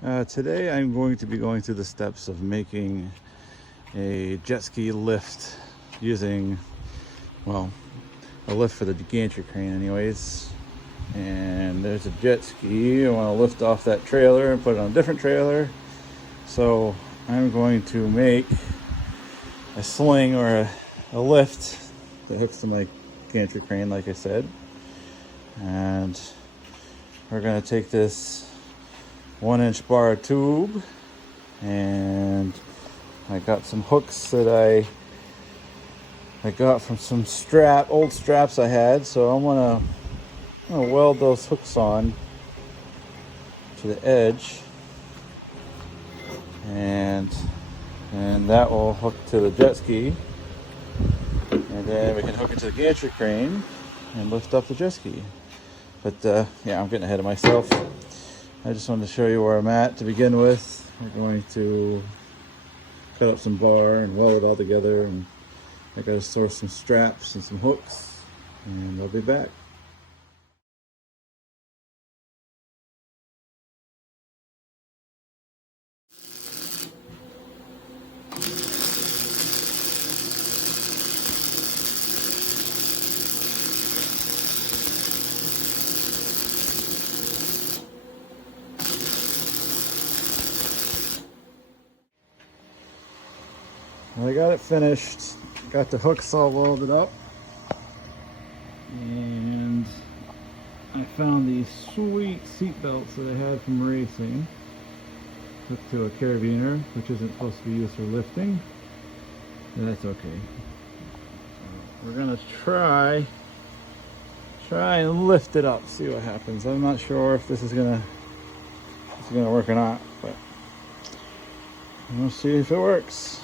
Today I'm going to be going through the steps of making a jet ski lift using, well, a lift for the gantry crane anyways. And there's a jet ski. I want to lift off that trailer and put it on a different trailer. So I'm going to make a sling or a lift that hooks to my gantry crane, like I said. And we're going to take this 1-inch bar tube, and I got some hooks that I got from some old straps I had. So I'm gonna weld those hooks on to the edge, and that will hook to the jet ski, and then we can hook it to the gantry crane and lift up the jet ski. But yeah, I'm getting ahead of myself. I just wanted to show you where I'm at to begin with. We're going to cut up some bar and weld it all together, and I gotta source some straps and some hooks, and I'll be back. Well, I got it finished. Got the hooks all welded up, and I found these sweet seat belts that I had from racing, hooked to a carabiner, which isn't supposed to be used for lifting. That's okay. We're gonna try and lift it up, see what happens. I'm not sure if this is gonna work or not, but we'll see if it works.